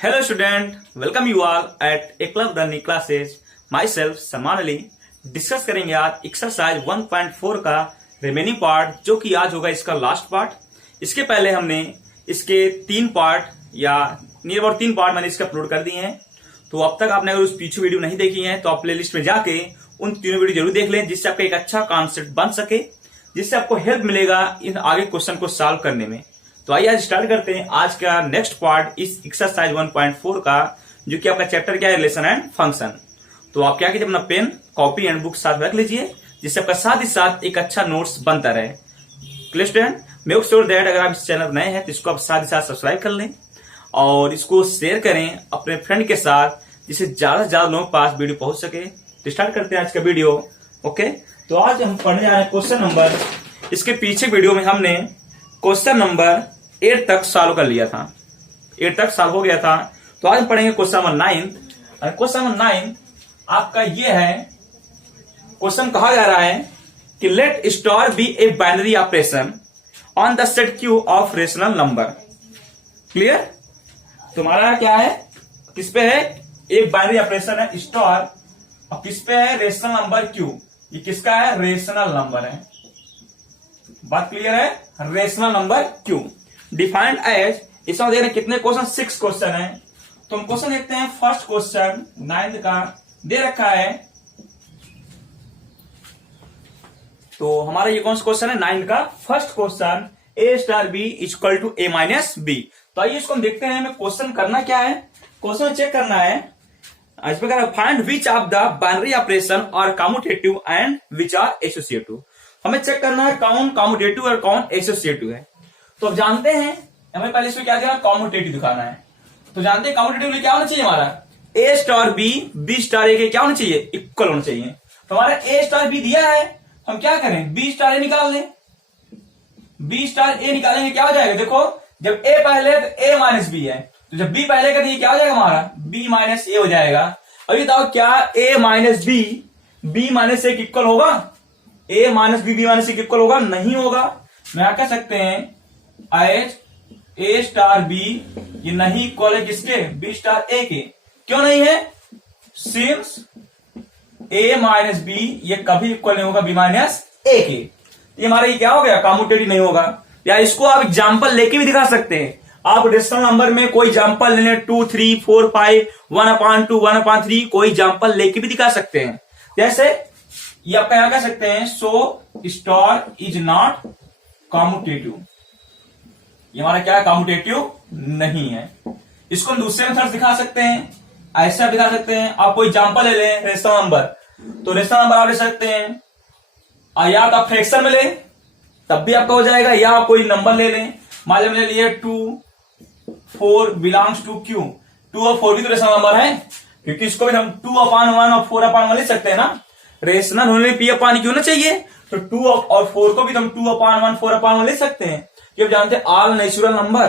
Hello student, welcome you all at A Club Learning Classes. Myself Salman Ali discuss करेंगे आज exercise 1.4 का remaining part, जो कि आज होगा इसका लास्ट पार्ट। इसके पहले हमने इसके 3 पार्ट या नियर अबाउट 3 पार्ट मैंने इसके अपलोड कर दिए हैं। तो अब तक आपने अगर उस पीछे वीडियो नहीं देखी है तो आप प्ले लिस्ट में जाके उन तीनों वीडियो जरूर देख लें, जिससे आपका एक अच्छा कॉन्सेप्ट बन सके, जिससे आपको हेल्प मिलेगा इन आगे क्वेश्चन को सॉल्व करने में। तो आइए आज स्टार्ट करते हैं आज का नेक्स्ट पार्ट इस एक्सरसाइज 1.4 का, जो कि आपका चैप्टर क्या है, रिलेशन एंड फंक्शन। तो आप क्या कीजिए, अपना पेन, कॉपी एंड बुक साथ रख लीजिए, जिससे आपका साथ ही साथ एक अच्छा नोट्स बनता रहे। Clear student, make sure that अगर आप इस चैनल नए हैं तो इसको आप साथ ही साथ सब्सक्राइब कर लें और इसको शेयर करें अपने फ्रेंड के साथ, जिससे ज्यादा से ज्यादा लोगों के पास वीडियो पहुंच सके। तो स्टार्ट करते हैं आज का वीडियो। ओके, तो आज हम पढ़ने जा रहे हैं क्वेश्चन नंबर, इसके पीछे वीडियो में हमने क्वेश्चन नंबर 8 तक सॉल्व कर लिया था, 8 तक सॉल्व हो गया था। तो आज हम पढ़ेंगे क्वेश्चन नंबर 9। क्वेश्चन नंबर 9 आपका ये है, क्वेश्चन कहा जा रहा है कि let star be a binary operation on the set Q of rational number. Clear, तुम्हारा क्या है, किस पे है, एक बाइनरी ऑपरेशन है स्टार, और किस पे है, रेशनल नंबर क्यू। ये किसका है, रेशनल नंबर है। बात क्लियर है, rational number Q defined as, इसमें देख रहे हैं कितने क्वेश्चन, 6 क्वेश्चन है। तो हम क्वेश्चन देखते हैं। फर्स्ट क्वेश्चन 9 का दे रखा है, तो हमारा ये कौन सा क्वेश्चन है, 9 का first question, a star B equal to A minus b. तो आइए इसको हम देखते हैं, हमें क्वेश्चन करना क्या है, क्वेश्चन चेक करना है। इसमें कह रहा है find which of the binary operation are commutative and which are associative. हमें चेक करना है कौन कम्यूटेटिव और कौन एसोसिएटिव है। तो अब जानते हैं, हमें पहले इसमें क्या दिया, कम्यूटेटिव दिखाना है। तो जानते हैं कम्यूटेटिव क्या होना चाहिए, हमारा A star B, B star ए के क्या होना चाहिए, इक्वल होना चाहिए। तो हमारा ए स्टार बी दिया है, हम क्या करें, बी स्टार ए निकाल लें। बी स्टार ए निकालेंगे, क्या हो जाएगा, देखो जब ए पहले तो ए माइनस बी है, तो जब बी पहले का, क्या हो जाएगा हमारा, बी माइनस ए हो जाएगा। अभी बताओ क्या ए माइनस बी बी माइनस ए इक्वल होगा, ए माइनस बी माइनस ए इक्वल होगा, नहीं होगा। मैं कह सकते हैं एज ए स्टार बी ये नहीं इक्वल है किसके, बी स्टार ए के। क्यों नहीं है, सिंस ए माइनस बी ये कभी इक्वल नहीं होगा बी माइनस ए के। ये हमारा ये क्या हो गया, कम्यूटेटिव नहीं होगा। या इसको आप एग्जाम्पल लेके भी दिखा सकते हैं। आप रेशनल नंबर में कोई एग्जाम्पल ले लें, 2 3 4 5 1/2 1/3, कोई एग्जाम्पल लेके भी दिखा सकते हैं। जैसे ये आप क्या कह सकते हैं, सो स्टार इज नॉट कम्यूटेटिव, ये हमारा क्या है, कम्यूटेटिव नहीं है। इसको हम दूसरे मेथड दिखा सकते हैं, ऐसा दिखा सकते हैं। आप कोई एग्जाम्पल ले लें रेशनल नंबर, तो रेशनल नंबर आप ले सकते हैं, या तो आप फ्रैक्शन में लें तब भी आपका हो जाएगा, या आप कोई नंबर ले लें। मान लीजिए ले लिए 2 4 बिलोंग्स टू क्यू, 2 और 4 भी तो रेशनल नंबर है, क्योंकि इसको भी हम 2/1 और 4/1 ले सकते हैं ना। रेशनल होने में p/q क्यों ना चाहिए, तो 2 और 4 को भी हम 2/1 4/1 ले सकते हैं। कि आप जानते हैं ऑल नेचुरल नंबर,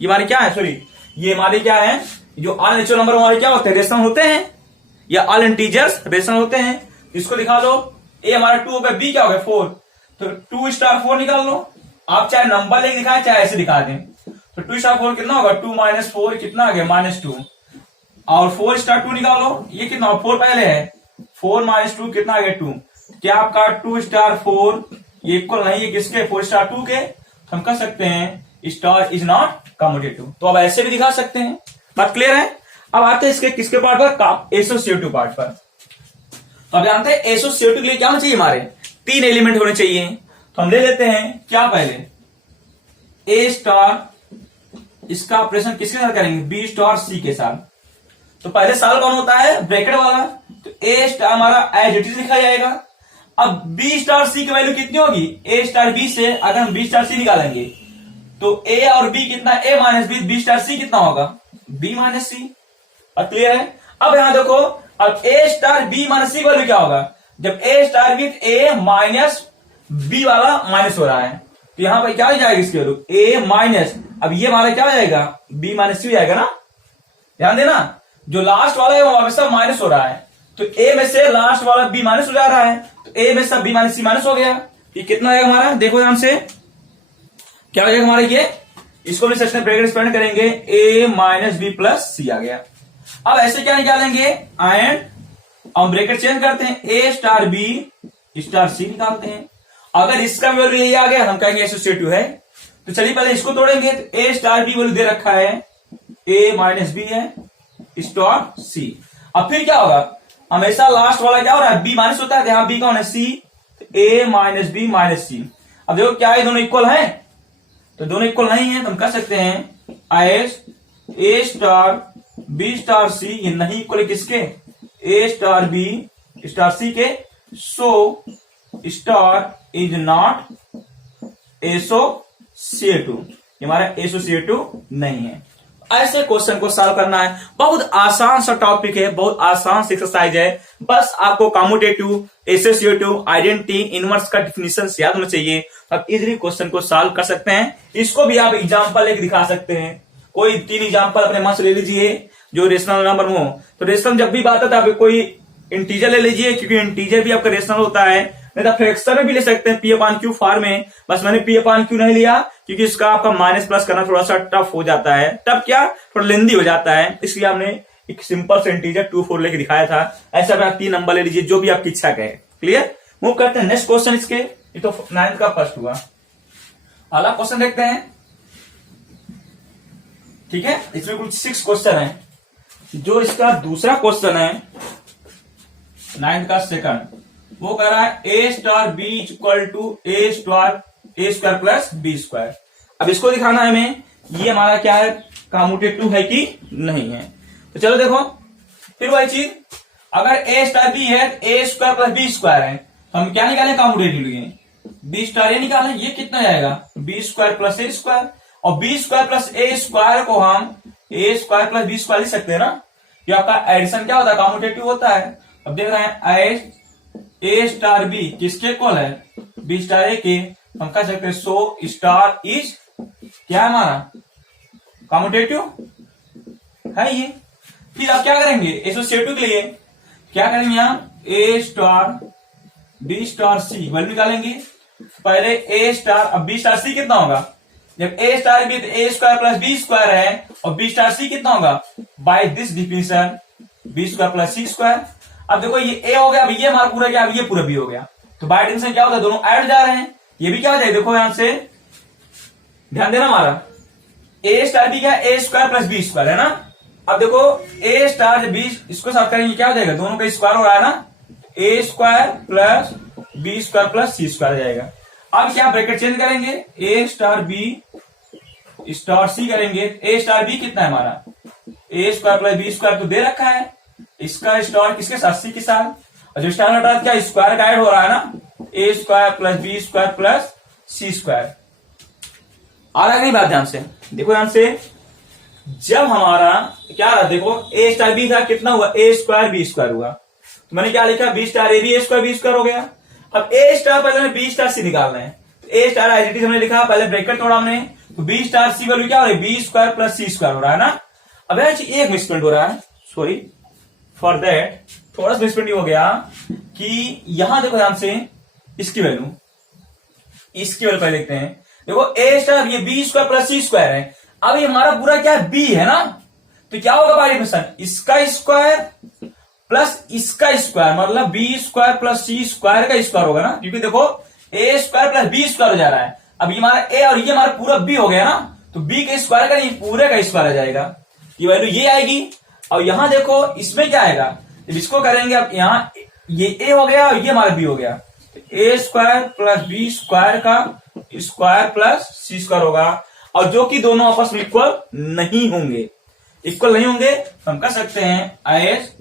ये हमारे क्या है, सॉरी ये हमारे क्या है, जो ऑल नेचुरल नंबर हमारे क्या होते हैं, रेशनल होते हैं, या ऑल इंटीजर्स रेशनल होते हैं। इसको दिखा लो, ए हमारा 2 हो गया, बी क्या हो गया 4, तो 2 स्टार 4 निकाल लो। आप चाहे नंबर लेके दिखाएं चाहे ऐसे दिखा दें, तो 2 स्टार 4 कितना होगा, 2 - 4 कितना आ गया, -2, और 4 स्टार 2 निकालो, ये कितना, 4 पहले है, 4 - 2 कितना आ गया 2। क्या आपका 2 स्टार 4 ये इक्वल नहीं है किसके, 4 स्टार 2 के। हम कह सकते हैं स्टार इज नॉट कम्यूटेटिव। तो अब ऐसे भी दिखा सकते हैं। बात क्लियर है। अब आते हैं इसके किसके पार्ट पर, एसोसिएटिव पार्ट पर। तो अब जानते हैं एसोसिएटिव के लिए क्या होना चाहिए, हमारे 3 एलिमेंट होने चाहिए। तो हम ले लेते हैं क्या, पहले ए स्टार, इसका ऑपरेशन किसके साथ करेंगे, बी स्टार सी के साथ। तो पहले साल कौन होता है, ब्रैकेट वाला, तो ए स्टार हमारा एज इट इज लिखा जाएगा। अब बी स्टार सी की वैल्यू कितनी होगी, ए स्टार बी से अगर हम बी स्टार सी निकालेंगे तो ए और बी कितना, ए minus B, B star c कितना होगा, बी माइनस सी। और क्लियर है। अब यहां देखो, अब A star B minus C value क्या होगा, जब ए star with A minus B वाला माइनस हो रहा है, तो यहां पर क्या हो जाएगा इसकी वैल्यू, ए माइनस, अब ये हमारा क्या हो जाएगा, बी माइनस सी हो जाएगा ना। ध्यान देना, जो लास्ट वाला है वो हमेशा माइनस हो रहा है, तो ए में से लास्ट वाला बी माइनस हो जा रहा है, तो ए में से बी माइनस सी माइनस हो गया। ये कितना आएगा हमारा, देखो ध्यान से क्या हो जाएगा हमारा, ये इसको भी सेक्शन ब्रैकेट एक्सपेंड करेंगे, ए माइनस बी प्लस सी आ गया। अब ऐसे क्या निकालेंगे, एंड हम ब्रैकेट चेंज करते हैं, ए स्टार बी स्टार सी निकालते हैं। अगर इसका वैल्यू यही आ गया हम कहेंगे एसोसिएटिव है। तो चलिए पहले इसको तोड़ेंगे, तो ए स्टार बी वैल्यू दे रखा है, ए माइनस बी है स्टार सी। अब फिर क्या होगा, हमेशा लास्ट वाला क्या हो रहा है, बी माइनस होता है, यहां बी कौन है, सी, ए माइनस बी माइनस सी। अब देखो क्या है, दोनों इक्वल है, तो दोनों इक्वल नहीं है तो हम कह सकते हैं एस ए स्टार बी स्टार सी ये नहीं इक्वल है किसके, A star B star C के, so star is not associative, ये हमारा एसोसिएटिव नहीं है। ऐसे क्वेश्चन को सॉल्व करना है, बहुत आसान सा टॉपिक है, बहुत आसान सा एक्सरसाइज है। बस आपको कम्यूटेटिव, एसोसिएटिव, आइडेंटिटी, इनवर्स का डिफिनेशन याद होना चाहिए। आप इजीली क्वेश्चन को सॉल्व कर सकते हैं। इसको भी आप एग्जांपल लेके दिखा सकते हैं, कोई 3 एग्जांपल अपने मन से ले लीजिए जो रेशनल नंबर में हो। तो रेशनल जब भी बात आता है आप कोई इंटीजर ले लीजिए, क्योंकि इंटीजर भी आपका रेशनल होता है, नहीं तो फ्रैक्शन में भी ले सकते हैं, पी अपान क्यू फॉर्म में। बस मैंने पी अपान क्यू नहीं लिया क्योंकि इसका आपका माइनस प्लस करना थोड़ा सा टफ हो जाता है, टफ क्या थोड़ा लेंदी हो जाता है, इसलिए हमने एक सिंपल से इंटीजर 2 4 लेके दिखाया था। ऐसा आप 3 नंबर ले लीजिए जो भी आपकी इच्छा का है। क्लियर, मूव करते हैं नेक्स्ट क्वेश्चन। इसके ये तो 9th का फर्स्ट हुआ, अगला क्वेश्चन देखते हैं। ठीक है, इसमें कुछ 6 क्वेश्चन है। जो इसका दूसरा क्वेश्चन है 9th का सेकंड, वो कह रहा है A star B equal to A square plus B square. अब इसको दिखाना है हमें, ये हमारा क्या है, कम्यूटेटिव है कि नहीं है। तो चलो देखो, फिर वही चीज, अगर ए स्टार बी है, A square plus B square है, तो हम क्या निकालें, कम्यूटेटिव लिए बी स्टार ए निकालें, ये कितना जाएगा, B square plus A square. और B square plus A square को हम ए स्क्वायर प्लस बी स्क्वायर लिख सकते हैं ना, ये आपका एडिशन क्या होता है, कम्यूटेटिव होता है। अब देख रहे हैं ए स्टार बी किसके इक्वल है, बी स्टार ए के, हम कह सकते हैं सो स्टार इज क्या है हमारा, कम्यूटेटिव है ये। फिर आप क्या करेंगे, एसोसिएटिव के लिए क्या करेंगे, यहाँ a star B star c value निकालेंगे। पहले ए स्टार, अब बी स्टार सी कितना होगा, जब ए स्टार बी तो a square plus B square है, और बी स्टार सी कितना होगा, by this definition b square plus C square. अब देखो ये ए हो गया, अब ये हमारा पूरा क्या, अब ये पूरा बी हो गया, तो बाय डिफिनेशन क्या होता है, दोनों ऐड जा रहे हैं, ये भी क्या हो जाएगा, देखो यहां से ध्यान देना, हमारा ए स्टार बी क्या, ए स्क्वायर प्लस बी स्क्वायर है ना। अब देखो ए स्टार बी, इसको साथ करेंगे क्या हो जाएगा, दोनों का स्क्वायर हो रहा है ना, A square plus B square plus C square जाएगा। अब क्या ब्रैकेट चेंज करेंगे, A star B star C करेंगे, ए स्टार बी कितना है हमारा, A square plus B square तो दे रखा है, इसका स्टार किसके साथ, सी के साथ, और जो स्टार हटा क्या स्क्वायर का ऐड हो रहा है ना, A square plus B square plus C square. आ रहा है नहीं बात, ध्यान से देखो, ध्यान से, जब हमारा क्या रहा, देखो ए स्टार बी था कितना हुआ, ए स्क्वायर बी स्क्वायर हुआ, तो मैंने क्या लिखा, b star a b a square b square हो गया। अब ए स्टार पहले हमें बी स्टार सी निकालना है, ए स्टार आइडेंटिटी हमने लिखा, पहले ब्रैकेट तोड़ा हमने, तो बी स्टार सी वैल्यू क्या हो रही है, बी स्क्वायर प्लस सी स्क्वायर हो रहा है ना। अब एक मिसप्रिंट हो रहा है, सॉरी फॉर दैट, थोड़ा सा मिसप्रिंट हो गया कि यहां देखो ध्यान से, इसकी वैल्यू पहले देखते हैं। देखो ए स्टार ये बी स्क्वायर प्लस सी स्क्वायर है, अब ये हमारा पूरा क्या है, बी है ना, तो क्या होगा बाय डिफिनेशन, इसका स्क्वायर प्लस इसका स्क्वायर, मतलब बी स्क्वायर प्लस सी स्क्वायर का स्क्वायर होगा ना, क्योंकि देखो ए स्क्वायर प्लस बी स्क्वायर हो जा रहा है। अब ये हमारा ए और ये हमारा पूरा बी हो गया ना, तो बी के स्क्वायर का नहीं पूरे का स्क्वायर आ जाएगा, ये वैल्यू ये आएगी। और यहां देखो इसमें क्या आएगा, जब इसको करेंगे, अब यहाँ ये ए हो गया और ये हमारा बी हो गया, तो a square plus B square का स्क्वायर प्लस सी स्क्वायर होगा, और जो कि दोनों आपस में इक्वल नहीं होंगे, हम कह सकते हैं as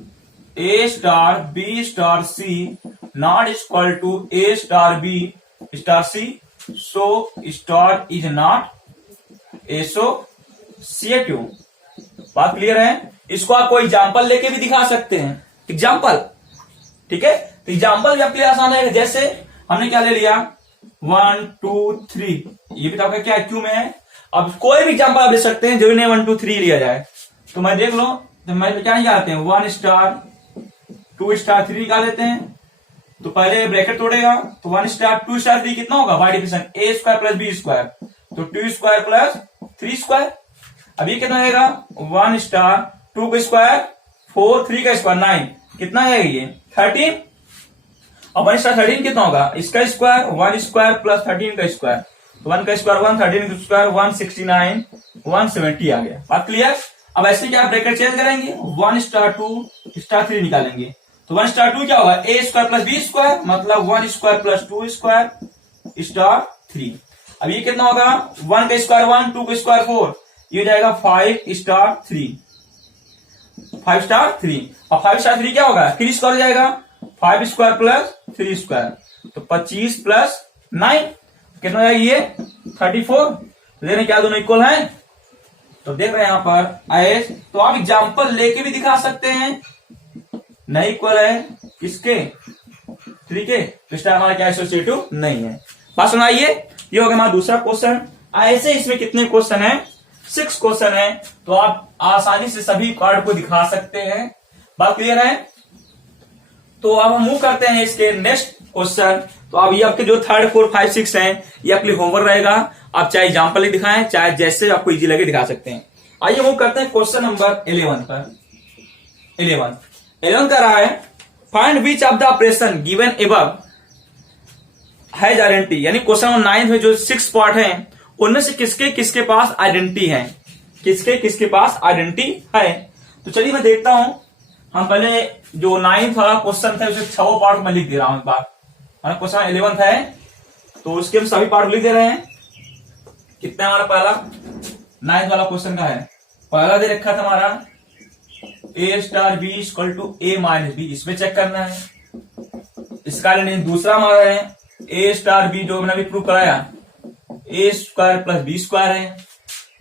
A star B star c not equal to a star B star c, so star is not associative. बात क्लियर है, इसको आप कोई एग्जाम्पल लेके भी दिखा सकते हैं, एग्जाम्पल, ठीक है, तो एग्जाम्पल भी आपके लिए आसान है। जैसे हमने क्या ले लिया, 1 2 3, ये भी तो आपका क्या क्यू में है। अब कोई भी एग्जाम्पल आप ले सकते हैं, जो इन्हें 1 2 3 लिया जाए, तो मैं देख लो, तो मैं क्या निकालते हैं, 1 स्टार 2 स्टार 3 निकाल लेते हैं। तो पहले ब्रैकेट तोड़ेगा, तो 1 स्टार 2 स्टार 3 कितना होगा, बाय डिफिनेशन ए स्क्वायर प्लस बी स्क्वायर, तो 2 स्क्वायर प्लस 3 स्क्वायर। अब ये कितना आएगा 1 स्टार 2 का स्क्वायर 4 3 का स्क्वायर 9 कितना आएगा ये 13। और 1 स्टार 13 कितना होगा इसका स्क्वायर 1 स्क्वायर प्लस 13 का स्क्वायर 1 का स्क्वायर 1 13 का स्क्वायर 169 170 आ गया। बात क्लियर। अब ऐसे क्या ब्रैकेट चेंज करेंगे 1 स्टार 2 स्टार 3 निकालेंगे तो 1 स्टार 2 क्या होगा A square plus B square मतलब 1 स्क्वायर प्लस 2 स्क्वायर स्टार 3। अब ये कितना होगा 1 का स्क्वायर 1 2 का स्क्वायर 4 ये हो जाएगा 5 स्टार 3 5 स्टार 3। और 5 स्टार 3 क्या होगा 3 स्क्वायर हो जाएगा 5 स्क्वायर प्लस 3 स्क्वायर तो 25 प्लस 9 कितना हो जाएगा ये 34। देख क्या दोनों इक्वल हैं तो देख रहे हैं यहां पर एस। तो आप एग्जाम्पल लेके भी दिखा सकते हैं नहीं इक्वल है किसके 3 के तो स्टार हमारा क्या एसोसिएटिव नहीं है। बात सुनाइए ये हो गया हमारा दूसरा क्वेश्चन। ऐसे इसमें कितने क्वेश्चन है 6 क्वेश्चन है तो आप आसानी से सभी कार्ड को दिखा सकते हैं। बात क्लियर है। तो अब हम मूव करते हैं इसके नेक्स्ट क्वेश्चन। तो अब ये आपके जो 3 4 5 6 हैं ये आपके लिए होमवर्क रहेगा। आप चाहे एग्जाम्पल ही दिखाएं चाहे जैसे आपको इजी लगे दिखा सकते हैं। आइए मूव करते हैं क्वेश्चन नंबर 11 पर। 11 का रहा है find which of the operation given above has identity यानी क्वेश्चन नंबर 9 में जो 6 पार्ट हैं उनमें से किसके किसके पास आइडेंटिटी है किसके किसके पास आइडेंटिटी है। तो चलिए मैं देखता हूं। हम पहले जो 9th वाला क्वेश्चन था उसे 6 पार्ट में लिख दे रहा हूं। एक बार हमारा क्वेश्चन 11 है तो उसके हम सभी पार्ट लिख दे रहे हैं। कितना हमारा पहला 9th वाला क्वेश्चन का है पहला दे रखा था हमारा A star B equal to A minus B इसमें चेक करना है। इसका दूसरा हमारा है ए स्टार बी जो मैंने अभी प्रूव कराया A square plus B square है।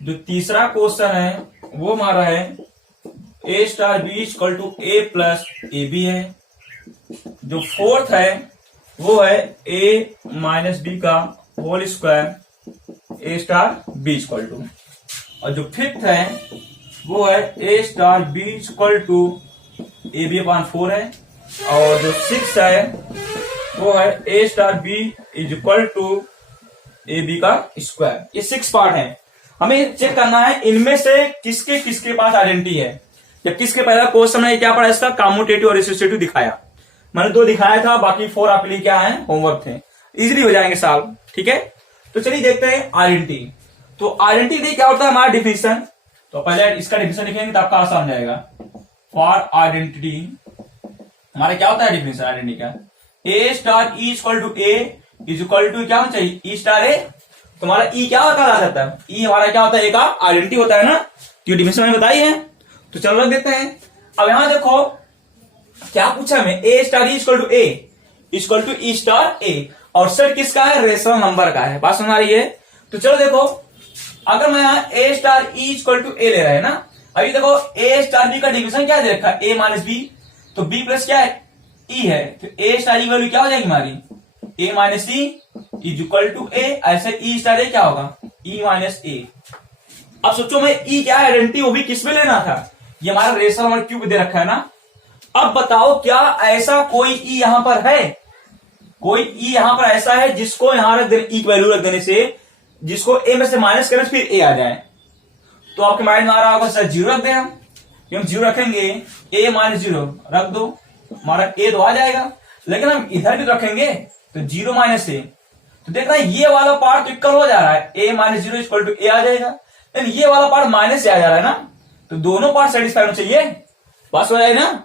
जो तीसरा क्वेश्चन है वो हमारा है A star B equal to A plus A B है। जो फोर्थ है वो है ए माइनस बी का whole square A star B equal to. और जो फिफ्थ है वो है A star B equal to A B upon 4 है। और जो 6 है वो है A star B is equal to A B का स्क्वायर। ये 6 पार्ट है। हमें चेक करना है इनमें से किसके किसके पास आइडेंटिटी है। जब किसके पहला क्वेश्चन में क्या पढ़ा इसका कम्यूटेटिव और एसोसिएटिव दिखाया मैंने 2 दिखाया था बाकी 4 आपके लिए क्या है होमवर्क थे इजिली हो जाएंगे सॉल्व। ठीक है तो चलिए देखते हैं आइडेंटिटी। तो आइडेंटिटी क्या होता है हमारा डिफिनेशन। तो पहले इसका डिफिनेशन लिखेंगे तो आपका आसान जाएगा। फॉर आइडेंटिटी हमारा क्या होता है डिफिनेशन आइडेंटिटी का A star E equal to A is equal to क्या होना चाहिए ई स्टार ए। तुम्हारा ई क्या कहा जाता है ई हमारा क्या होता है ए का आइडेंटिटी होता है ना। तो ये डिफिनेशन मैंने बताई है तो चलो रख देते हैं। अब यहां देखो क्या पूछा हमें A star E equal to E star A और सेट किसका है रेशनल नंबर का है। बात सुन आ रही है। तो चलो देखो अगर मैं यहाँ a star E equal to ए ले रहा है ना अभी देखो ए स्टार बी का डिविजन क्या दे रखा है ए माइनस बी तो बी प्लस क्या है ई है तो ए स्टार ई वैल्यू क्या हो जाएगी हमारी A minus E is equal to A. ऐसे ई स्टार ए क्या होगा ई माइनस ए। अब सोचो मैं ई क्या आइडेंटिटी वो भी किसमें लेना था ये हमारा रेशनल नंबर क्यूब दे रखा है ना। अब बताओ क्या ऐसा कोई ई यहां पर है कोई ई यहां पर ऐसा है जिसको यहां रख देने ई की वैल्यू रख देने से जिसको ए में से माइनस करें फिर ए आ जाए। तो आपके माइंड में आ रहा होगा सर 0 रख दें हम 0 रखेंगे ए माइनस 0 रख दो हमारा ए तो आ जाएगा। लेकिन हम इधर भी रखेंगे तो 0 माइनस ए तो देखना ये वाला पार्ट तो इक्वल हो जा रहा है ए माइनस 0 इक्वल टू ए आ जाएगा। लेकिन ये वाला पार्ट माइनस से आ जा रहा है ना तो दोनों पार्ट सेटिस्फाई होना चाहिए। बस हो जाएगा ना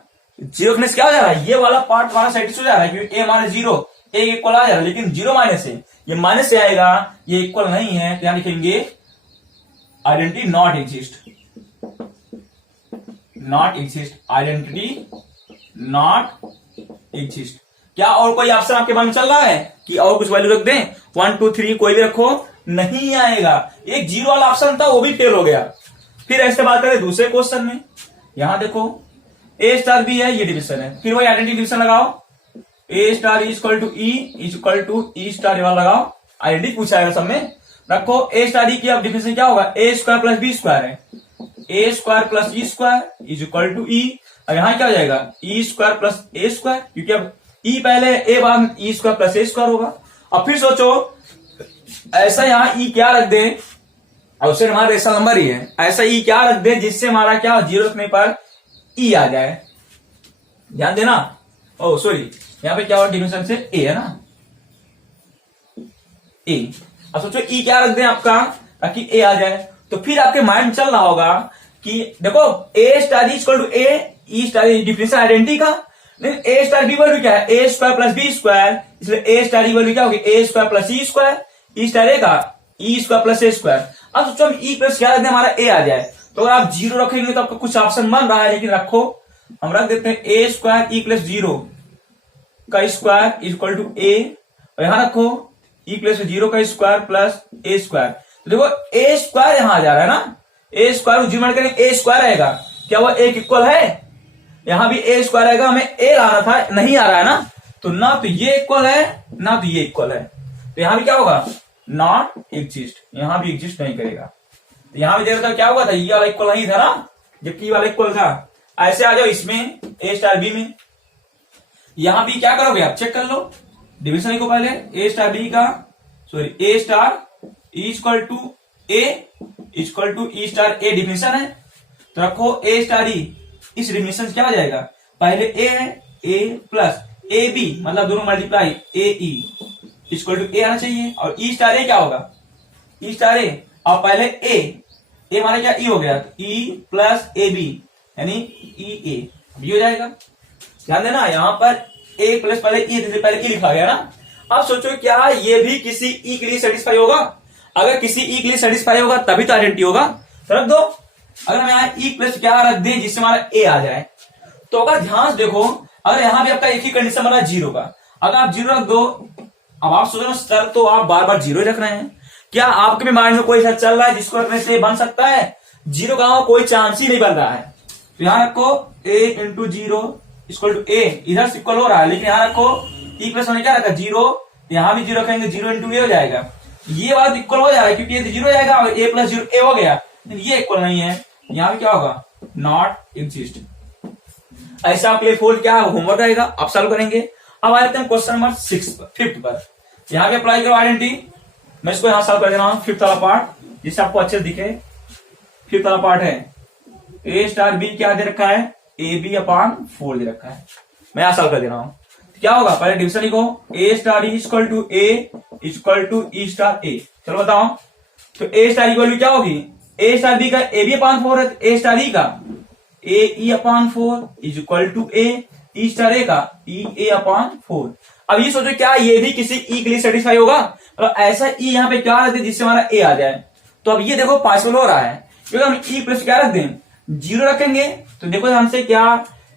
0 रखने से क्या हो जा रहा है ये वाला पार्ट हमारा सेटिस्फाई हो जा रहा है क्योंकि ए माइनस 0 ए इक्वल आ जा रहा है लेकिन 0 माइनस है ये माइनस से आएगा ये इक्वल नहीं है तो यहां लिखेंगे identity not exist identity not exist. क्या और कोई ऑप्शन आपके मन में चल रहा है कि और कुछ वैल्यू रख दें 1 2 3 कोई भी रखो नहीं आएगा। एक 0 वाला ऑप्शन था वो भी फेल हो गया। फिर ऐसे बात करें दूसरे क्वेश्चन में यहां देखो ए स्टार बी है ये डिविजन है फिर वही आइडेंटिटी डिविजन लगाओ A star equal to E is equal to E star वाला लगाओ आइडेंटिटी पूछा है सब में रखो ए स्टार ई की अब डिफिनेशन क्या होगा A square plus B square है A square plus E square is equal to E. अब यहां क्या हो जाएगा E square plus A square क्योंकि अब ई पहले ए बाद E square plus A square होगा। अब फिर सोचो ऐसा यहां ई क्या रख दे और उससे हमारा रेशनल नंबर ही है। ऐसा ई क्या रख दे जिससे हमारा क्या जीरो रखने पर ई आ जाए, ध्यान देना। ओ सॉरी, यहाँ पे क्या हुआ डिफिनेशन से ए है ना, ए। अब सोचो ई क्या रख दें आपका ताकि ए आ जाए। तो फिर आपके माइंड में चल रहा होगा कि देखो A star equal to A, E star definition identity का, लेकिन ए स्टार बी वैल्यू क्या है, A square plus B square, इसलिए ए स्टार ई वैल्यू क्या होगी, A square plus E square, E star A का E square plus A square. अब सोचो हम ई प्लस क्या रख दें हमारा ए आ जाए। तो अगर आप जीरो रखेंगे तो आपका कुछ ऑप्शन बन रहा है, लेकिन रखो हम रख देते हैं ए स्क्वायर ई प्लस जीरो का स्क्वायर इक्वल टू ए, और यहां रखो ई प्लस जीरो का स्क्वायर प्लस ए स्क्वायर। तो देखो ए स्क्वायर यहां आ जा रहा है ना, ए स्क्वायर जीरो करेंगे ए स्क्वायर आएगा, क्या वो एक इक्वल है, यहां भी ए स्क्वायर आएगा, हमें ए लाना था नहीं आ रहा है ना, तो ना तो ये इक्वल है ना तो ये इक्वल है, तो यहां भी क्या होगा नॉट एग्जिस्ट, यहां भी एग्जिस्ट नहीं करेगा। तो यहां भी देखा क्या हुआ था, ये वाला इक्वल नहीं था ना, जबकि ये वाला इक्वल था। ऐसे आ जाओ इसमें ए स्टार बी में, यहां भी क्या करोगे आप चेक कर लो डिविजन को पहले, ए स्टार बी का sorry a star equal to A equal to E star a definition है, तो रखो ए स्टार ई, इस डिफिनेशन से क्या हो जाएगा, पहले ए है ए प्लस ए बी मतलब दोनों multiply A E equal to A आना चाहिए, और ई स्टार ए क्या होगा ई स्टार ए, और पहले ए हमारा क्या ई हो गया, ई प्लस ए बी यानी ई ए हो जाएगा। ध्यान देना यहां पर ए प्लस पहले ई लिखा गया ना। अब सोचो क्या ये भी किसी ई के लिए सेटिस्फाई होगा, अगर किसी ई के लिए सेटिस्फाई होगा तभी तो आइडेंटिटी होगा, तो रख दो। अगर हम यहाँ ई प्लस क्या रख दें जिससे हमारा ए आ जाए, तो अगर ध्यान से देखो अगर यहां भी आपका एक ही कंडीशन बना जीरो का, अगर आप जीरो रख दो, अब आप सोच रहे हो सर तो आप बार बार जीरो रख रहे हैं, क्या आपके भी माइंड में कोई ऐसा चल रहा है जिसको रखने से बन सकता है, जीरो का कोई चांस ही नहीं बन रहा है। तो यहां रखो ए इंटू जीरो इक्वल टू ए, इधर से इक्वल हो रहा है, लेकिन यहां रखो ई प्लस होने क्या रखा जीरो, यहां भी जीरो रखेंगे, जीरो इंटू ए हो जाएगा, ये बात इक्वल हो जाएगा क्योंकि ये जीरो जाएगा और ए प्लस जीरो ए हो गया, ये इक्वल नहीं है, यहां भी क्या होगा नॉट एग्जिस्ट। ऐसा आपके लिए फोल्ड क्या होमवर्क रहेगा, आप सॉल्व करेंगे। अब आते हैं क्वेश्चन नंबर 5 पर, यहां पे अप्लाई करो आइडेंटिटी, मैं इसको यहां सॉल्व कर दे रहा हूं, 5th वाला पार्ट जिससे आपको अच्छे दिखे। 5th वाला पार्ट है ए स्टार बी क्या दे रखा है, ए बी अपॉन 4 दे रखा है, मैं यहां सॉल्व कर दे रहा हूं। क्या होगा पहले डिविजन लिखो, A star equal to A equal to E star A, चलो बताओ। तो ए स्टार इक्वल टू क्या होगी, ए स्टार बी का ए बी अपॉन 4 है, ए स्टार ई का A E upon 4 is equal to A E star A का E ए upon 4। अब ये सोचो क्या ये भी किसी ई के लिए सेटिस्फाई होगा, मतलब ऐसा ई यहाँ पे क्या रख दे जिससे हमारा ए आ जाए। तो अब ये देखो पॉसिबल हो रहा है क्योंकि हम ई प्लस क्या रख दें जीरो रखेंगे, तो देखो हमसे क्या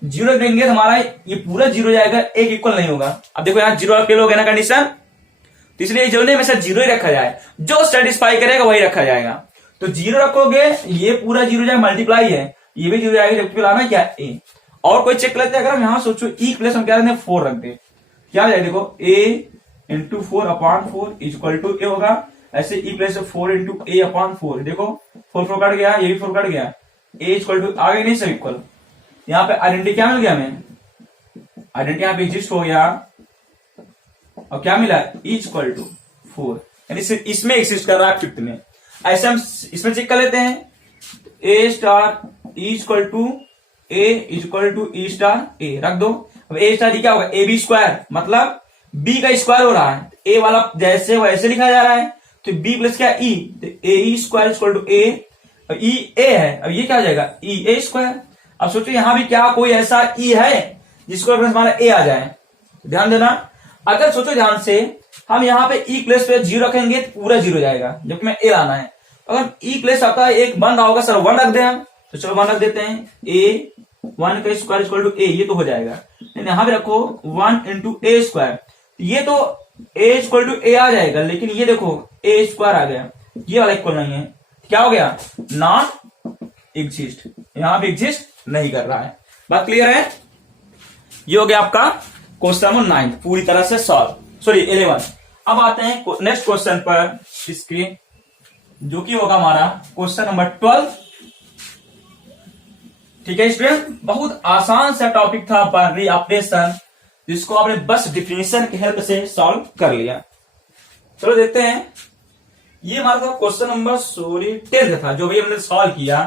जीरो रख देंगे तो हमारा ये पूरा जीरो जाएगा, एक इक्वल नहीं होगा। अब देखो यहाँ जीरो फेल हो गया ना कंडीशन, तो इसलिए जरूरी हमेशा जीरो ही रखा जाए, जो सेटिस्फाई करेगा वही रखा जाएगा। तो जीरो रखोगे ये पूरा जीरो जाएगा, मल्टीप्लाई है ये भी जीरो जाएगा, जबकि लाना क्या ए। और कोई चेक लेते हैं, अगर हम यहाँ सोचो ई प्लस हम क्या रखते हैं 4 रख दे, क्या हो जाएगा देखो A into 4 upon 4 is equal to A होगा, ऐसे E plus 4 into A upon 4, देखो 4 कट गया, ये भी 4 कट गया, ए इक्वल टू आगे नहीं सब इक्वल। यहाँ पे आइडेंटिटी क्या मिल गया हमें, आइडेंटिटी यहाँ पे एग्जिस्ट हो गया, और क्या मिला ई इक्वल टू 4, यानी इसमें एग्जिस्ट कर रहा है 5th में। ऐसे हम इसमें चेक कर लेते हैं, A star E equal to A equal to E star A रख दो। अब ए स्टार क्या होगा ए बी स्क्वायर, मतलब बी का स्क्वायर हो रहा है, ए वाला जैसे वैसे लिखा जा रहा है, तो बी प्लस क्या ई, तो ए E square equal to A, ई ए है, अब ये क्या हो जाएगा ई ए स्क्वायर। अब सोचो यहां भी क्या कोई ऐसा ई है जिसको हमारा ए आ जाए, ध्यान देना। अगर सोचो ध्यान से हम यहाँ पे ई प्लस पे जीरो रखेंगे तो पूरा जीरो जाएगा, जबकि मैं ए लाना है। अगर ई प्लस आपका एक बन रहा होगा सर 1 रख दे हम, तो चलो 1 रख देते हैं, ए 1 का स्क्वायर इक्वल टू ए, ये तो हो जाएगा। यहां भी रखो 1 इंटू ए स्क्वायर, ये तो ए इक्वल टू ए आ जाएगा, लेकिन ये देखो ए स्क्वायर आ गया, ये वाला इक्वल नहीं है, क्या हो गया नॉट एग्जिस्ट, यहां भी एग्जिस्ट नहीं कर रहा है। बात क्लियर है, ये हो गया आपका क्वेश्चन नंबर 9 पूरी तरह से सॉल्व, सॉरी 11। अब आते हैं नेक्स्ट क्वेश्चन पर, इसके जो कि होगा हमारा क्वेश्चन नंबर 12। ठीक है स्टूडेंट, बहुत आसान सा टॉपिक था बाइनरी ऑपरेशन, जिसको आपने बस डिफिनेशन की हेल्प से सॉल्व कर लिया। चलो देखते हैं, ये हमारा था क्वेश्चन नंबर 10 था जो भी हमने सॉल्व किया।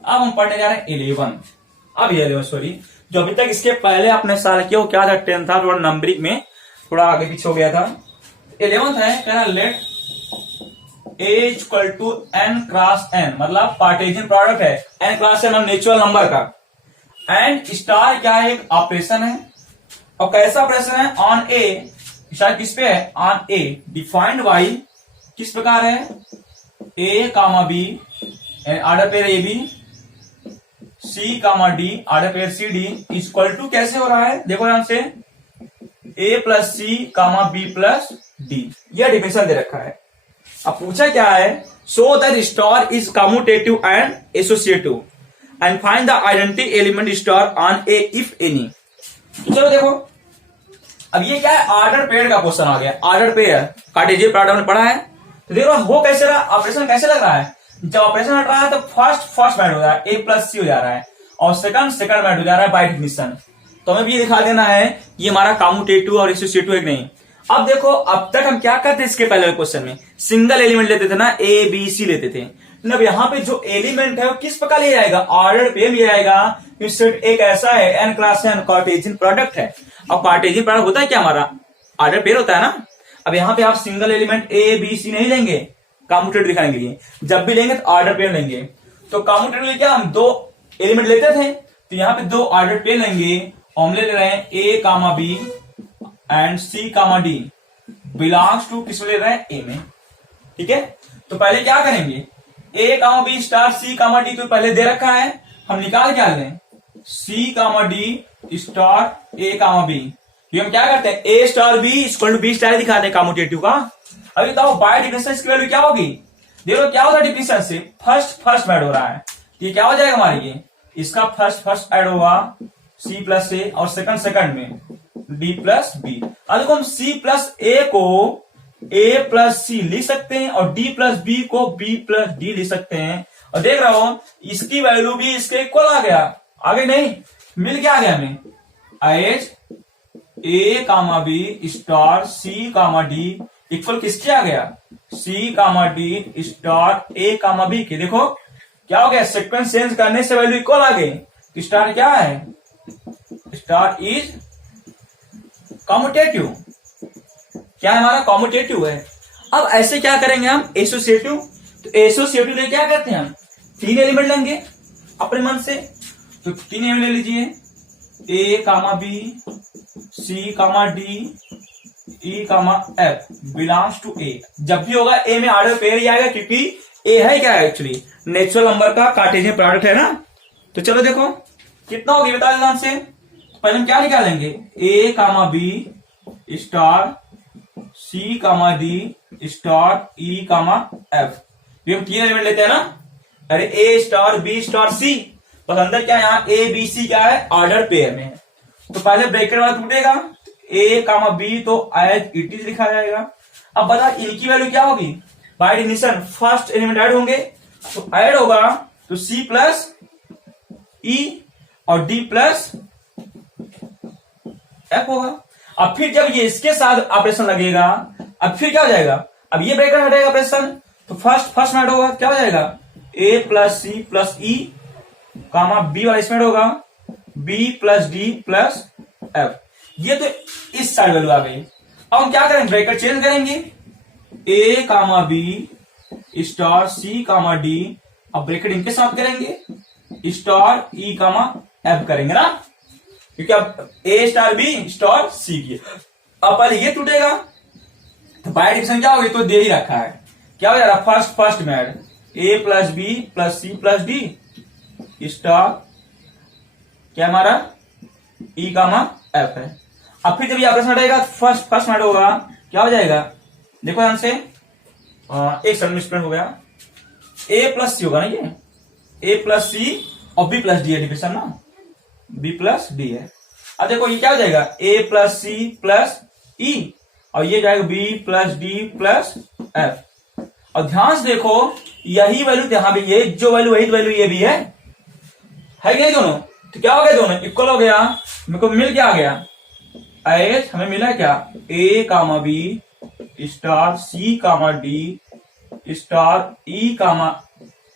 अब हम पढ़ने जा रहे हैं 11। अब ये 11 सॉरी, जो अभी तक इसके पहले आपने सॉल्व किया वो क्या था, 10 था, थोड़ा नंबरिंग में थोड़ा आगे पीछे हो गया था। 11th है, कहना let A equal to n cross n, मतलब पार्टीशन प्रोडक्ट है n cross n natural number का। एंड स्टार क्या है, एक ऑपरेशन है, और कैसा ऑपरेशन है, ऑन ए, स्टार किस पे है, ऑन ए, डिफाइंड बाई किस प्रकार है, A comma B, order pair A B, C comma D, order pair C D, equal to कैसे हो रहा है, देखो ध्यान से, A plus C comma B plus D, यह डिफिनेशन दे रखा है। अब पूछा क्या है, so that star is commutative and associative and find the identity element star on A if any. तो चलो देखो, अब ये क्या है, ऑर्डर पेयर का क्वेश्चन आ गया। ऑर्डर पेयर कार्टेशियन प्रोडक्ट में पढ़ा है, तो देखो हो कैसे रहा, ऑपरेशन कैसे लग रहा है, जब ऑपरेशन हट रहा है तो फर्स्ट मैट हो रहा है, ए प्लस सी हो जा रहा है, और सेकंड मैट हो जा रहा है बाय डिफिनिशन। तो हमें भी दिखा देना है ये हमारा कम्यूटेटिव और एसोसिएटिव है कि नहीं। अब देखो, अब तक हम क्या करते इसके पहले क्वेश्चन में, सिंगल एलिमेंट लेते थे ना, ए बी सी लेते थे। अब यहाँ पे जो एलिमेंट है वो किस प्रकार लिया जाएगा, ऑर्डर पे लिया जाएगा। सेट एक ऐसा है n cross n Cartesian product है, और कार्टेशियन प्रोडक्ट होता है क्या, हमारा ऑर्डर पेयर होता है ना। अब यहाँ पे आप single element a B c नहीं लेंगे कम्यूटेटिव दिखाने के लिए, जब भी लेंगे तो ऑर्डर पेयर लेंगे। तो कम्यूटेटिव में क्या हम दो एलिमेंट लेते थे, तो यहाँ पे दो ऑर्डर पेयर लेंगे, हम ले रहे हैं A comma B and C comma D, belongs to किस ले रहे हैं, ए में, ठीक है। तो पहले क्या करेंगे, A comma B star C comma D तो पहले दे रखा है, हम निकाल क्या लें, सी कामा डी स्टार ए कामा बी। हम क्या करते हैं, A star B equal to B star दिखाते हैं कम्यूटेटिव का। अभी बताओ बाय डिफिनेशन इसकी वैल्यू क्या होगी, देखो क्या होता है डिफिनेशन से, फर्स्ट ऐड हो रहा है, ये क्या हो जाएगा हमारी, ये इसका फर्स्ट ऐड होगा सी प्लस ए, और सेकंड में डी प्लस बी। अब देखो हम सी प्लस ए को ए प्लस सी लिख सकते हैं, और डी प्लस बी को बी प्लस डी लिख सकते हैं। और देख रहा हूं इसकी वैल्यू भी इसके इक्वल आ गया, आगे नहीं मिल के आ गया हमें, h a comma B star C comma d equal किसके आ गया, सी कामा डी स्टार ए कामा बी के। देखो क्या हो गया, सीक्वेंस चेंज करने से वैल्यू इक्वल आ गई। स्टार क्या है, स्टार इज कम्यूटेटिव, क्या है हमारा, कम्यूटेटिव है। अब ऐसे क्या करेंगे हम, एसोसिएटिव, तो एसोसिएटिव ले क्या करते हैं हम, तीन एलिमेंट लेंगे अपने मन से, तो तीन एलिमेंट ले लीजिए, A comma B C comma D E comma F belongs to A. जब भी होगा ए में ऑर्डर पेयर ही आएगा, क्योंकि ए है क्या है, एक्चुअली नेचुरल नंबर का कार्टेशियन प्रोडक्ट है ना। तो चलो देखो कितना होगी बता देना हमसे, पहले हम क्या निकालेंगे, ए कामा बी स्टार सी कामा डी स्टार ई कामा एफ, ये हम तीन एलिमेंट लेते हैं ना। अरे ए स्टार बी स्टार सी, बस अंदर क्या है, यहाँ ए बी सी क्या है, ऑर्डर पेयर में है, तो पहले ब्रैकेट वाला टूटेगा, ए कामा बी तो एज इट इज लिखा जाएगा। अब बता इनकी वैल्यू क्या होगी, by definition first element add होंगे, तो ऐड होगा तो सी प्लस ई और डी प्लस एफ होगा। अब फिर जब ये इसके साथ ऑपरेशन लगेगा, अब फिर क्या हो जाएगा, अब ये ब्रैकेट हटेगा ऑपरेशन, तो फर्स्ट में होगा क्या हो जाएगा, ए plus c plus e comma b वाला इसमें होगा b plus d plus f. ये तो इस साइड वैल्यू आ गई। अब हम क्या करेंगे, ब्रैकेट चेंज करेंगे, A comma B star C comma D, अब ब्रैकेट इनके साथ करेंगे स्टार ई कामा एफ करेंगे ना, क्योंकि अब ए स्टार बी स्टार सी की। अब पहले ये टूटेगा, तो बाय डिफिनेशन क्या होगी, तो दे ही रखा है, क्या हो जाएगा, फर्स्ट में add a plus b plus c plus d star क्या हमारा ई कामा एफ है। अब फिर जब ये ऑपरेशन हटेगा, फर्स्ट में ऐड होगा, क्या हो जाएगा, देखो ध्यान से, एक सेकंड मिसप्रिंट हो गया, ए प्लस सी होगा ना, ये ए प्लस सी और बी प्लस डी है डिफिनेशन ना, बी प्लस डी है। अब देखो ये क्या हो जाएगा, ए प्लस सी प्लस ई, और ये जाएगा b plus d plus f. और ध्यान से देखो यही वैल्यू यहाँ भी, ये जो वैल्यू वही वैल्यू ये भी है क्या दोनों, तो क्या हो गया, दोनों इक्वल हो गया, मेरे को मिल क्या आ गया, एच हमें मिला क्या, ए कामा बी स्टार सी कामा डी स्टार ई कामा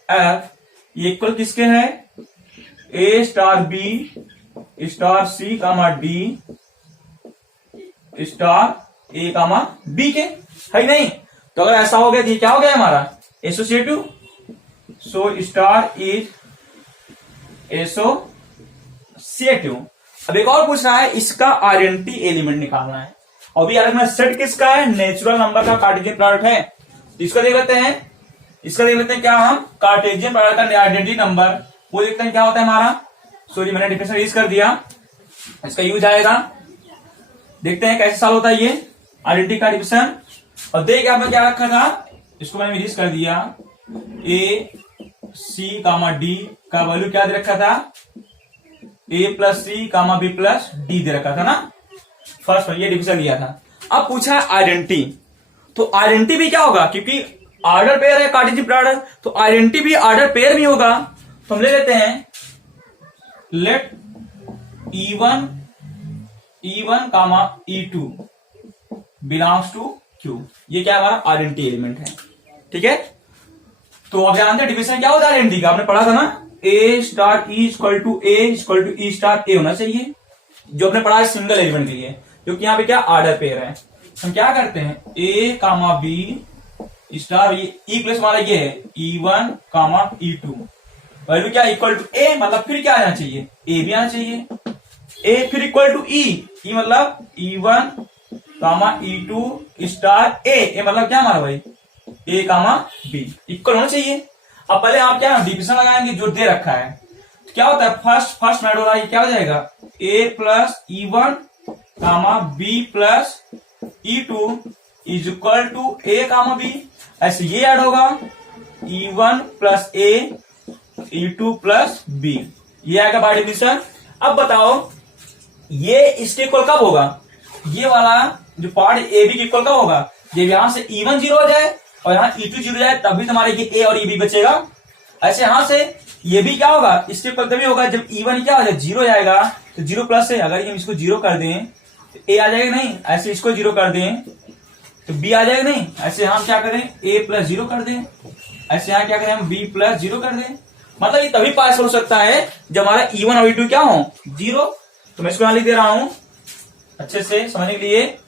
एफ ये इक्वल किसके है, A star B star C comma D star A comma b के, है नहीं। तो अगर ऐसा हो गया तो ये क्या हो गया हमारा associative, so star is associative. अब एक और पूछ रहा है, इसका आइडेंटिटी एलिमेंट निकालना है। अभी अलग में सेट किसका है, नेचुरल नंबर का कार्टेशियन प्रोडक्ट है। तो इसका देख लेते हैं, क्या हम कार्टेशियन प्रोडक्ट का आइडेंटिटी नंबर वो देखते हैं क्या होता है हमारा। सॉरी मैंने डिफिनेशन यूज कर दिया, इसका यूज आएगा, देखते हैं कैसे सॉल्व होता है ये आइडेंटिटी का डिविजन। और देख आपने क्या रखा था, इसको मैंने यूज कर दिया, ए सी कामा डी का वैल्यू क्या दे रखा था, ए plus C comma B plus D दे रखा था ना, फर्स्ट में ये डिविजन लिया था। अब पूछा है आइडेंटिटी, तो आइडेंटिटी भी क्या होगा, क्योंकि ऑर्डर पेयर है कार्टेशियन प्रोडक्ट, तो आइडेंटिटी भी ऑर्डर पेयर भी होगा। तो हम ले लेते हैं, let E1 comma E2 belongs to Q, ये क्या हमारा आइडेंटिटी एलिमेंट है, ठीक है। तो अब जानते हैं डिविजन क्या होता है आइडेंटिटी का, आपने पढ़ा था ना, A star E equal to E star A होना चाहिए, जो आपने पढ़ा है सिंगल एलिमेंट के लिए, क्योंकि यहाँ पे क्या ऑर्डर पेयर है। हम क्या करते हैं, ए कामा बी स्टार ये ई प्लस हमारा ये है E1 कामा E2 वैल्यू क्या इक्वल टू ए, मतलब फिर क्या आना चाहिए, ए भी आना चाहिए, ए फिर इक्वल टू ई मतलब E1 कामा E2 स्टार ए मतलब क्या हमारा भाई ए कामा बी इक्वल होना चाहिए। अब पहले आप क्या डिविजन लगाएंगे जो दे रखा है, तो क्या होता है फर्स्ट मेथड होगा, ये क्या हो जाएगा ए plus E1 comma B plus E2 is equal to A comma B, ऐसे ये ऐड होगा E1 प्लस ए E2 प्लस बी, ये आएगा बाय डिविजन। अब बताओ ये इसके इक्वल कब होगा, ये वाला जो पार्ट ए बी के इक्वल कब होगा, जब यहां से E1 जीरो हो जाए और यहाँ E2 जीरो जाए, तभी तुम्हारे ये ए और बी बचेगा। ऐसे यहां से ये भी क्या होगा, इसके इक्वल तभी होगा जब E1 क्या हो जाए जीरो जाएगा, तो जीरो प्लस है, अगर हम इसको जीरो कर दें तो ए आ जाएगा नहीं, ऐसे इसको जीरो कर दें तो बी आ जाएगा नहीं, ऐसे हम क्या करें ए प्लस जीरो कर दें, ऐसे यहाँ क्या करें हम बी प्लस जीरो कर दें, मतलब ये तभी पास हो सकता है जब हमारा E1 और E2 क्या हो जीरो। तो मैं इसको यहां लिख दे रहा हूं अच्छे से समझने के लिए,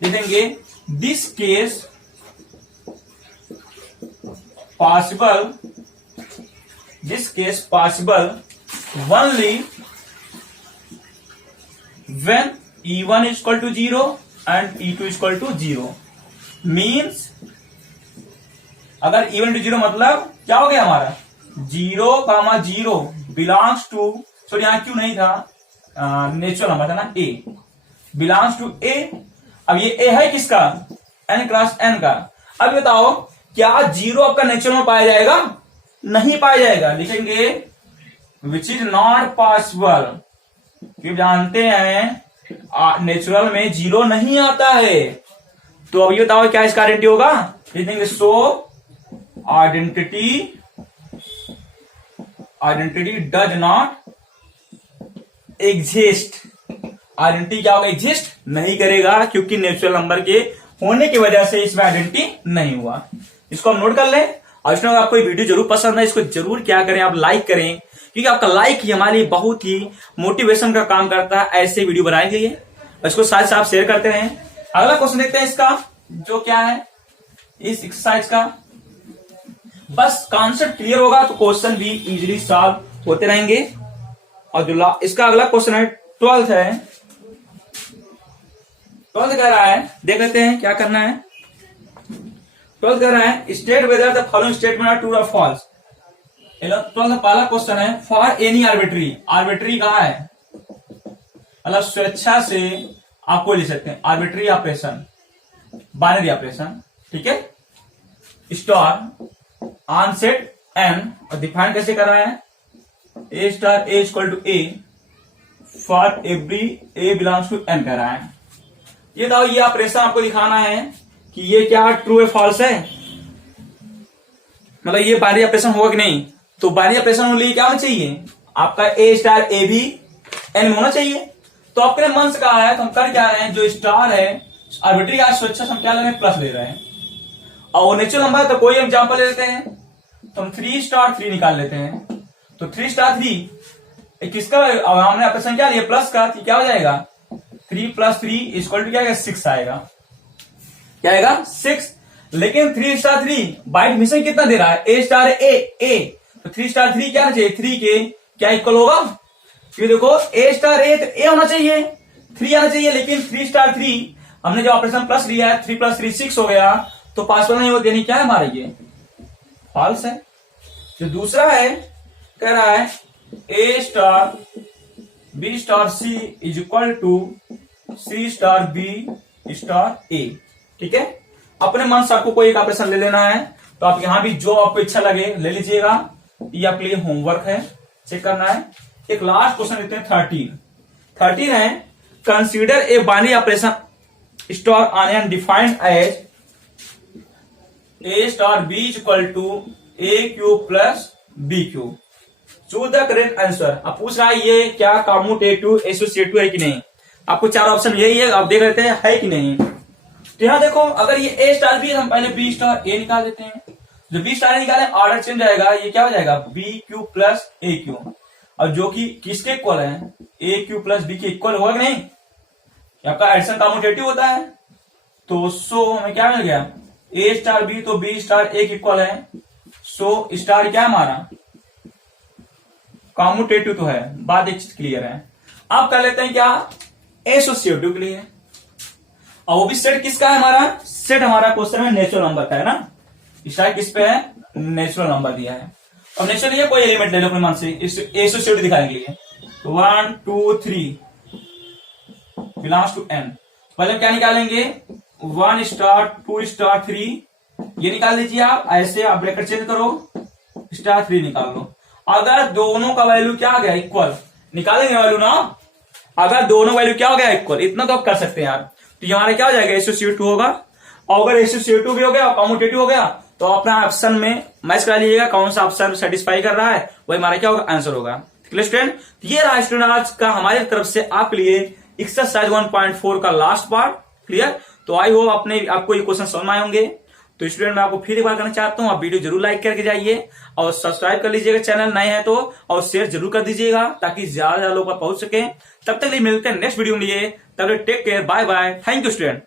लिखेंगे this case possible only when E1 is equal to 0 and E2 is equal to 0 means अगर E1 to 0 मतलब क्या हो गया हमारा 0, बिलोंग्स टू, सॉरी यहाँ क्यों नहीं था, नेचुरल नंबर था ना ए, बिलोंग्स टू ए। अब ये ए है किसका, n क्रॉस n का। अब बताओ क्या जीरो आपका नेचुरल में पाया जाएगा, नहीं पाया जाएगा, लिखेंगे विच इज नॉट पॉसिबल, क्योंकि जानते हैं नेचुरल में जीरो नहीं आता है। तो अब ये बताओ क्या इसका आइडेंटिटी होगा, लिखेंगे सो identity does not exist, identity क्या होगा एग्जिस्ट नहीं करेगा, क्योंकि नेचुरल नंबर के होने की वजह से इसमें आइडेंटिटी नहीं हुआ। इसको हम नोट कर लें, और इसमें अगर आपको वीडियो जरूर पसंद है इसको जरूर क्या करें आप लाइक करें, क्योंकि आपका लाइक ही हमारे लिए बहुत ही मोटिवेशन का काम करता है ऐसे वीडियो बनाने के लिए, और इसको साथ साथ शेयर करते रहें। अगला क्वेश्चन देखते हैं इसका, जो क्या है इस एक्सरसाइज का, बस कॉन्सेप्ट क्लियर होगा तो क्वेश्चन भी इजीली सॉल्व होते रहेंगे। और जो इसका अगला क्वेश्चन है 12th है, 12th कह रहा है, देख लेते हैं क्या करना है। 12th कह रहा है state whether the following statement are true और फॉल्स। 12th पहला क्वेश्चन है फॉर एनी आर्बिट्री, आर्बिट्री कहा है मतलब स्वेच्छा से आप कोई ले सकते हैं, आर्बिट्री ऑपरेशन, बाइनरी ऑपरेशन, ठीक है, स्टार ऑन सेट n, और डिफाइन कैसे कर रहा है A star A equal to A for every A belongs to n कह रहा है। ये बताओ ये ऑपरेशन आपको दिखाना है कि ये क्या ट्रू है फॉल्स है, मतलब ये बाइनरी ऑपरेशन होगा कि नहीं। तो बाइनरी ऑपरेशन होने के लिए क्या होना चाहिए, आपका ए स्टार ए भी n में होना चाहिए। तो आपके मन से कहा है तो हम कर क्या रहे हैं, जो स्टार है आर्बिट्री आज स्वेच्छा से हम क्या ले रहे हैं प्लस ले रहे हैं, और नेचुरल नंबर है तो कोई एग्जाम्पल ले लेते हैं, तो हम 3 स्टार 3 निकाल लेते हैं। तो 3 स्टार 3 किसका, हमने ऑपरेशन क्या लिया प्लस का, तो क्या हो जाएगा 3 + 3 इक्वल टू क्या आएगा 6 आएगा, क्या आएगा 6। लेकिन 3 स्टार 3 बाय एडमिशन कितना दे रहा है, ए स्टार ए, तो 3 स्टार 3 क्या आना चाहिए, 3 के क्या इक्वल होगा, क्योंकि देखो ए स्टार ए तो ए होना चाहिए, 3 आना चाहिए, लेकिन 3 स्टार 3 हमने जो ऑपरेशन प्लस लिया है 3 + 3 6 हो गया, तो पॉसिबल नहीं होती, यानी क्या है हमारा ये फॉल्स है। जो दूसरा है कह रहा है A star B star C is equal to C star B star A. ठीक है, अपने मन से आपको कोई एक ऑपरेशन ले लेना है, तो आप यहां भी जो आपको इच्छा लगे ले लीजिएगा, ये आपके लिए होमवर्क है, चेक करना है। एक लास्ट क्वेश्चन लेते हैं 13 है, consider a binary operation star on N defined as a star B equal to a cube plus b cube, choose the correct answer. अब पूछ रहा है ये क्या कम्यूटेटिव एसोसिएटिव है कि नहीं, आपको 4 ऑप्शन यही है, आप देख लेते हैं है कि नहीं। तो यहां देखो अगर ये ए स्टार बी है, हम पहले बी स्टार ए निकाल देते हैं, जो बी स्टार ए निकाले ऑर्डर चेंज आएगा, ये क्या हो जाएगा बी क्यूब प्लस ए क्यूब, और जो कि किसके इक्वल है, ए क्यूब प्लस बी के इक्वल होगा कि नहीं, आपका एडिशन कम्यूटेटिव होता है। तो सो हमें क्या मिल गया, ए स्टार बी तो बी स्टार ए के इक्वल है, सो स्टार क्या हमारा कम्यूटेटिव तो है, बात एक चीज क्लियर है। अब कर लेते हैं क्या एसोसिएटिव के लिए, और वो भी सेट किसका है हमारा, सेट हमारा क्वेश्चन में नेचुरल नंबर का है ना, स्टार किस पे है, नेचुरल नंबर दिया है। अब नेचुरल ये कोई एलिमेंट ले लो अपने मन से एसोसिएटिव दिखाने के लिए, 1 2 3 बिलोंग्स टू n, पहले क्या निकालेंगे 1 स्टार 2 स्टार 3, ये निकाल दीजिए आप, ऐसे आप ब्रैकेट चेंज करो स्टार 3 निकाल लो। अगर दोनों का वैल्यू क्या आ गया इक्वल, निकालेंगे वैल्यू ना, अगर दोनों वैल्यू क्या हो गया इक्वल, इतना तो आप कर सकते हैं यार, तो हमारा क्या हो जाएगा एसोसिएटिव होगा। और अगर एसोसिएटिव भी हो गया कम्यूटेटिव हो गया, तो अपना ऑप्शन में मैच करा लीजिएगा, कौन सा ऑप्शन सेटिस्फाई कर रहा है वही हमारा क्या होगा आंसर होगा। क्लियर स्टूडेंट, ये रहा स्टूडेंट आज का हमारी तरफ से आपके लिए एक्सरसाइज 1.4 का लास्ट पार्ट। क्लियर, तो आई होप आपको ये क्वेश्चन समझ में आए होंगे। तो स्टूडेंट मैं आपको फिर एक बार करना चाहता हूँ, आप वीडियो जरूर लाइक करके जाइए और सब्सक्राइब कर लीजिएगा चैनल नए हैं तो, और शेयर जरूर कर दीजिएगा ताकि ज्यादा लोगों पर पहुंच सके। तब तक लिए मिलते हैं नेक्स्ट वीडियो में लिए, तब तक take care, bye bye, thank you student.